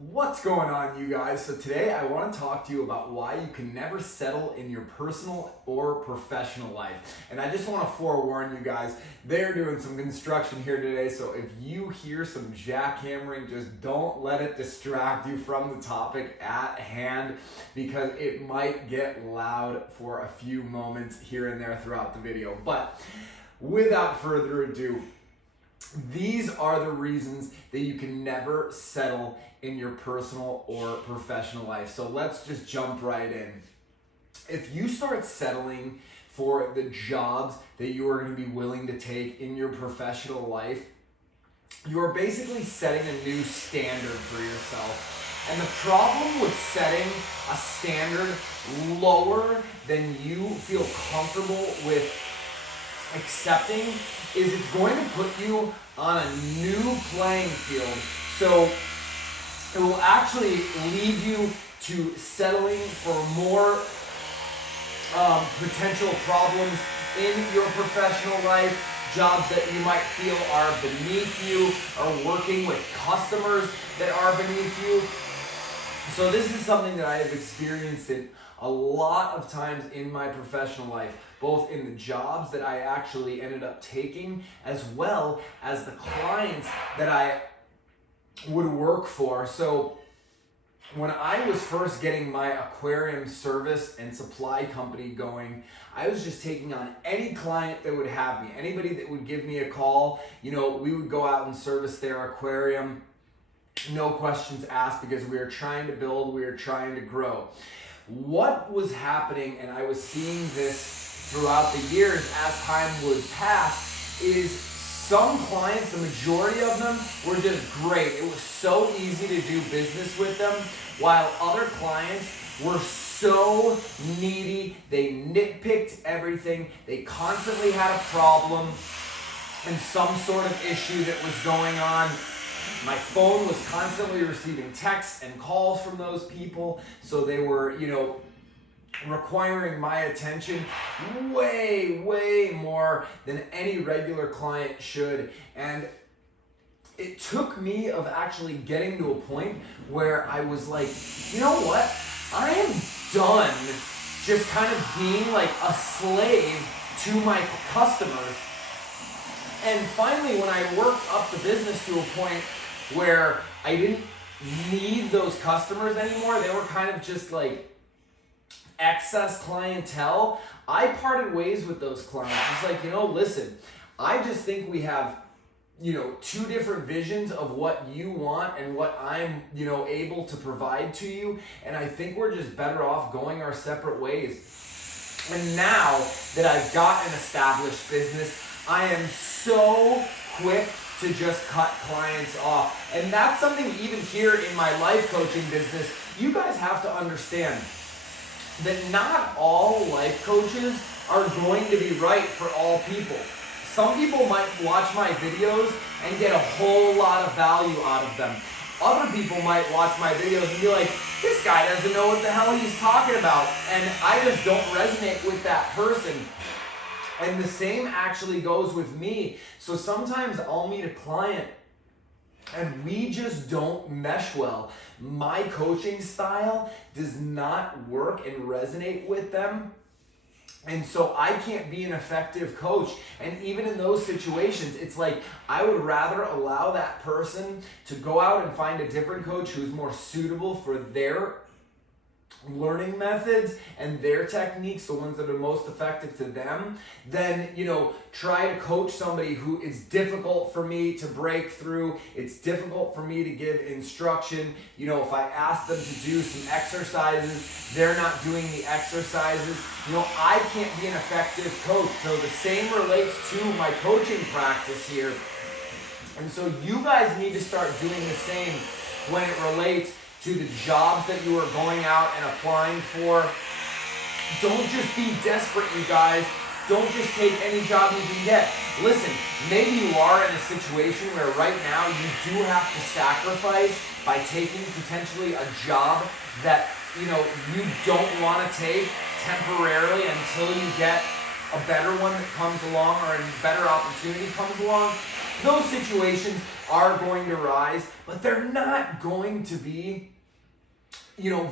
What's going on, you guys? So today I want to talk to you about why you can never settle in your personal or professional life. And I just want to forewarn you guys, they're doing some construction here today, so if you hear some jackhammering, just don't let it distract you from the topic at hand, because it might get loud for a few moments here and there throughout the video. But without further ado, these are the reasons that you can never settle in your personal or professional life. So let's just jump right in. If you start settling for the jobs that you are going to be willing to take in your professional life, you are basically setting a new standard for yourself. And the problem with setting a standard lower than you feel comfortable with accepting is it's going to put you on a new playing field. So it will actually lead you to settling for more potential problems in your professional life, jobs that you might feel are beneath you, or working with customers that are beneath you. So this is something that I have experienced in a lot of times in my professional life, both in the jobs that I actually ended up taking, as well as the clients that I would work for. So when I was first getting my aquarium service and supply company going, I was just taking on any client that would have me, anybody that would give me a call. You know, we would go out and service their aquarium, no questions asked, because we are trying to build, we are trying to grow. What was happening, and I was seeing this throughout the years as time would pass, is some clients, the majority of them, were just great. It was so easy to do business with them, while other clients were so needy. They nitpicked everything. They constantly had a problem and some sort of issue that was going on. My phone was constantly receiving texts and calls from those people, so they were, requiring my attention way more than any regular client should. And it took me of actually getting to a point where I was like, you know what? I am done just kind of being like a slave to my customers. And finally, when I worked up the business to a point where I didn't need those customers anymore, they were kind of just like excess clientele, I parted ways with those clients. It's like, listen, I just think we have, two different visions of what you want and what I'm, able to provide to you. And I think we're just better off going our separate ways. And now that I've got an established business, I am so quick to just cut clients off. And that's something even here in my life coaching business, you guys have to understand that not all life coaches are going to be right for all people. Some people might watch my videos and get a whole lot of value out of them. Other people might watch my videos and be like, this guy doesn't know what the hell he's talking about. And I just don't resonate with that person. And the same actually goes with me. So sometimes I'll meet a client and we just don't mesh well. My coaching style does not work and resonate with them. And so I can't be an effective coach. And even in those situations, it's like I would rather allow that person to go out and find a different coach who's more suitable for their learning methods and their techniques, the ones that are most effective to them, then try to coach somebody who is difficult for me to break through. It's difficult for me to give instruction. If I ask them to do some exercises, they're not doing the exercises. I can't be an effective coach. So the same relates to my coaching practice here. And so you guys need to start doing the same when it relates to the jobs that you are going out and applying for. Don't just be desperate, you guys. Don't just take any job you can get. Listen, maybe you are in a situation where right now you do have to sacrifice by taking potentially a job that you don't want to take temporarily until you get a better one that comes along or a better opportunity comes along. Those situations are going to rise, but they're not going to be,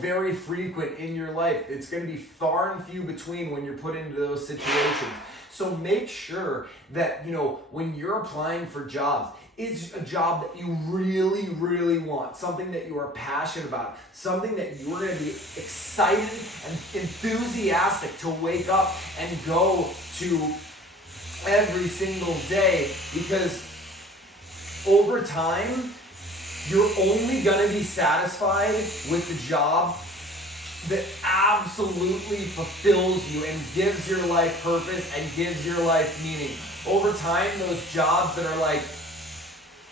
very frequent in your life. It's going to be far and few between when you're put into those situations. So make sure that, when you're applying for jobs, it's a job that you really, really want, something that you are passionate about, something that you're going to be excited and enthusiastic to wake up and go to every single day, because over time, you're only going to be satisfied with the job that absolutely fulfills you and gives your life purpose and gives your life meaning. Over time, those jobs that are like,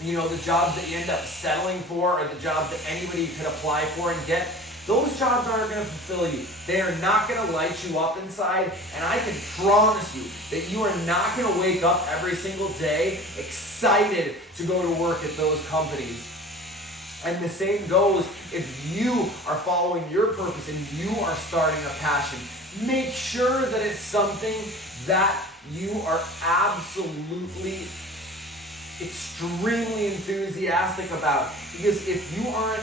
the jobs that you end up settling for, or the jobs that anybody could apply for and get, those jobs aren't going to fulfill you. They are not going to light you up inside, and I can promise you that you are not going to wake up every single day excited to go to work at those companies. And the same goes if you are following your purpose and you are starting a passion. Make sure that it's something that you are absolutely extremely enthusiastic about. Because if you aren't,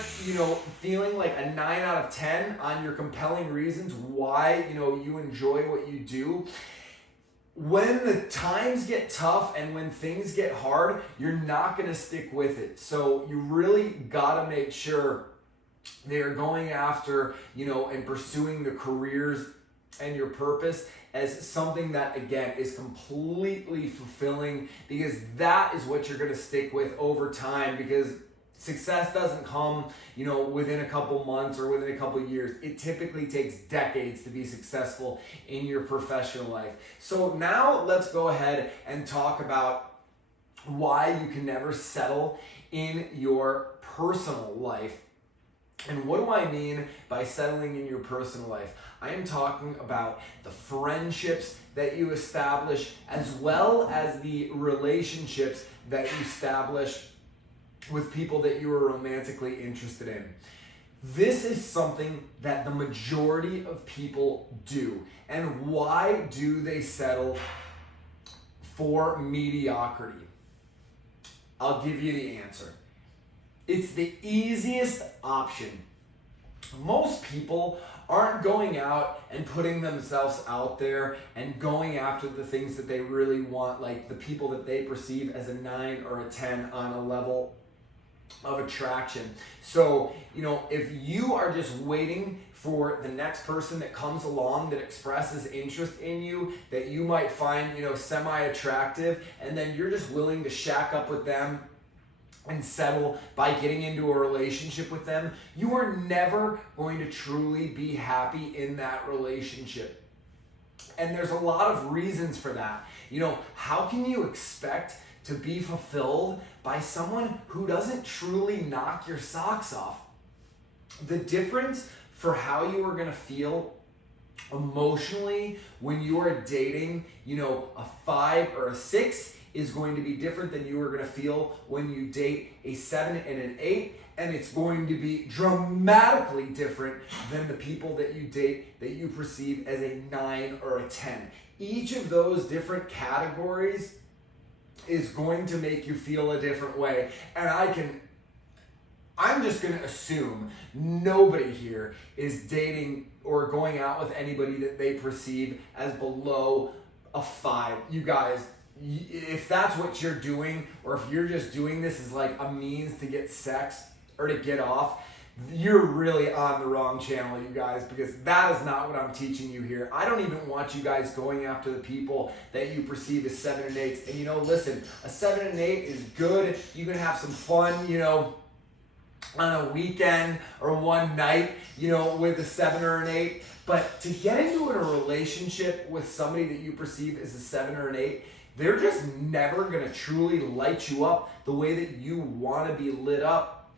feeling like a 9 out of 10 on your compelling reasons why, you enjoy what you do, when the times get tough and when things get hard, you're not going to stick with it. So you really got to make sure they're going after, and pursuing the careers and your purpose as something that, again, is completely fulfilling, because that is what you're going to stick with over time. Because success doesn't come, within a couple months or within a couple years. It typically takes decades to be successful in your professional life. So now let's go ahead and talk about why you can never settle in your personal life. And what do I mean by settling in your personal life? I am talking about the friendships that you establish, as well as the relationships that you establish with people that you are romantically interested in. This is something that the majority of people do. And why do they settle for mediocrity? I'll give you the answer. It's the easiest option. Most people aren't going out and putting themselves out there and going after the things that they really want, like the people that they perceive as a 9 or a 10 on a level of attraction. So, if you are just waiting for the next person that comes along that expresses interest in you, that you might find, semi-attractive, and then you're just willing to shack up with them and settle by getting into a relationship with them, you are never going to truly be happy in that relationship. And there's a lot of reasons for that. How can you expect to be fulfilled by someone who doesn't truly knock your socks off? The difference for how you are going to feel emotionally when you are dating, a 5 or a 6 is going to be different than you are going to feel when you date a 7 and an 8, and it's going to be dramatically different than the people that you date that you perceive as a 9 or a 10. Each of those different categories is going to make you feel a different way. And I'm just going to assume nobody here is dating or going out with anybody that they perceive as below a 5. You guys, if that's what you're doing, or if you're just doing this as like a means to get sex or to get off, you're really on the wrong channel, you guys, because that is not what I'm teaching you here. I don't even want you guys going after the people that you perceive as 7 and 8s. And listen, a 7 and 8 is good. You can have some fun, on a weekend or one night, with a 7 or an 8. But to get into a relationship with somebody that you perceive as a 7 or an 8, they're just never going to truly light you up the way that you want to be lit up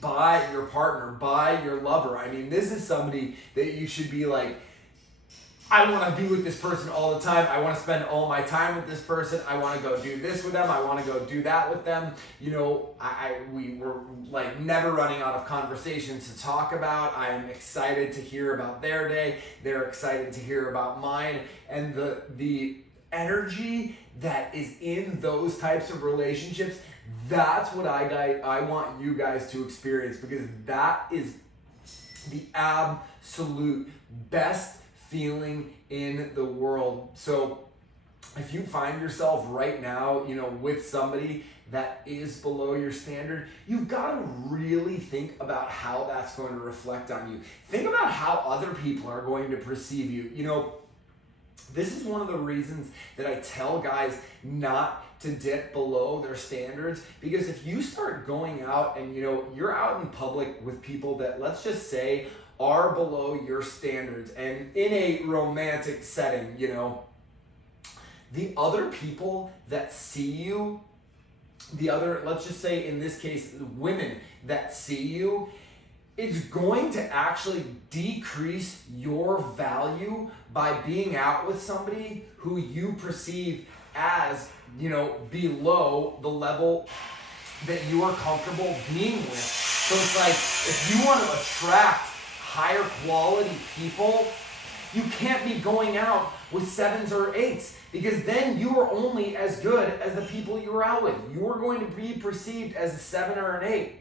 by your partner, by your lover. I mean, this is somebody that you should be like, I want to be with this person all the time. I want to spend all my time with this person. I want to go do this with them. I want to go do that with them. We were like never running out of conversations to talk about. I'm excited to hear about their day. They're excited to hear about mine. And the energy that is in those types of relationships, that's what I want you guys to experience, because that is the absolute best feeling in the world. So if you find yourself right now, with somebody that is below your standard, you've got to really think about how that's going to reflect on you. Think about how other people are going to perceive you. This is one of the reasons that I tell guys not to dip below their standards, because if you start going out and you're out in public with people that, let's just say, are below your standards, and in a romantic setting, the other people that see you, let's just say in this case, women that see you, it's going to actually decrease your value by being out with somebody who you perceive as, below the level that you are comfortable being with. So it's like, if you want to attract higher quality people, you can't be going out with 7s or 8s, because then you are only as good as the people you are out with. You are going to be perceived as a 7 or an 8.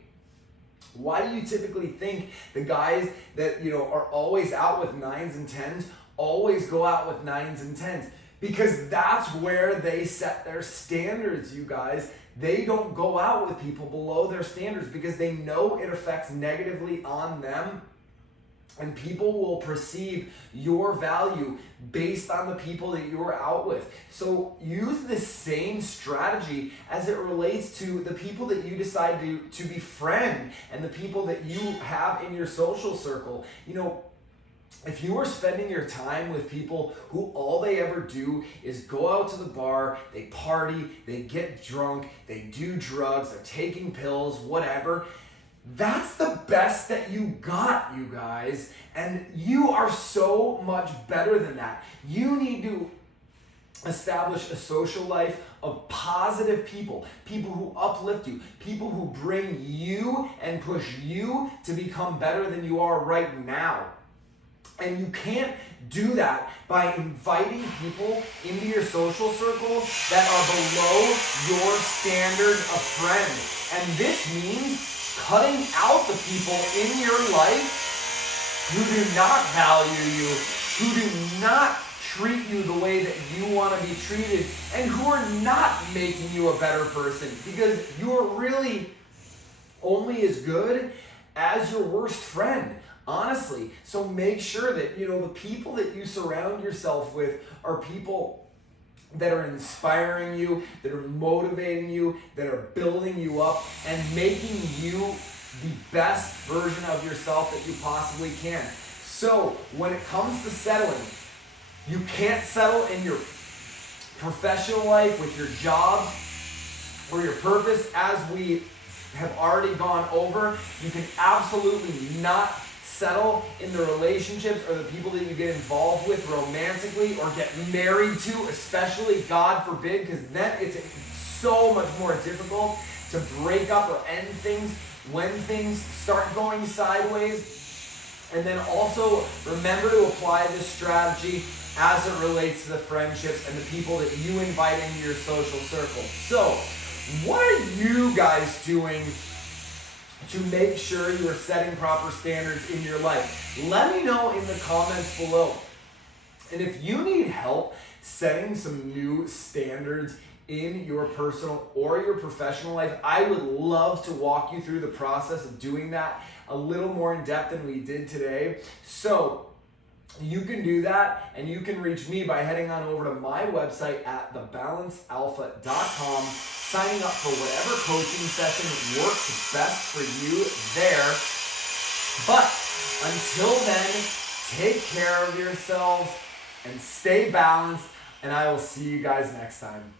Why do you typically think the guys that are always out with 9s and 10s always go out with 9s and 10s? Because that's where they set their standards, you guys. They don't go out with people below their standards because they know it affects negatively on them. And people will perceive your value based on the people that you're out with. So use the same strategy as it relates to the people that you decide to befriend and the people that you have in your social circle. If you are spending your time with people who all they ever do is go out to the bar, they party, they get drunk, they do drugs, they're taking pills, whatever, that's the best that you got, you guys. And you are so much better than that. You need to establish a social life of positive people who uplift you, people who bring you and push you to become better than you are right now. And you can't do that by inviting people into your social circle that are below your standard of friend. And this means cutting out the people in your life who do not value you, who do not treat you the way that you want to be treated, and who are not making you a better person, because you're really only as good as your worst friend, honestly. So make sure that the people that you surround yourself with are people that are inspiring you, that are motivating you, that are building you up and making you the best version of yourself that you possibly can. So when it comes to settling, you can't settle in your professional life with your jobs or your purpose, as we have already gone over. You can absolutely not settle in the relationships or the people that you get involved with romantically or get married to, especially, God forbid, because then it's so much more difficult to break up or end things when things start going sideways. And then also remember to apply this strategy as it relates to the friendships and the people that you invite into your social circle. So, what are you guys doing to make sure you are setting proper standards in your life? Let me know in the comments below. And if you need help setting some new standards in your personal or your professional life, I would love to walk you through the process of doing that a little more in depth than we did today. So you can do that, and you can reach me by heading on over to my website at thebalancealpha.com, signing up for whatever coaching session works best for you there. But until then, take care of yourselves and stay balanced, and I will see you guys next time.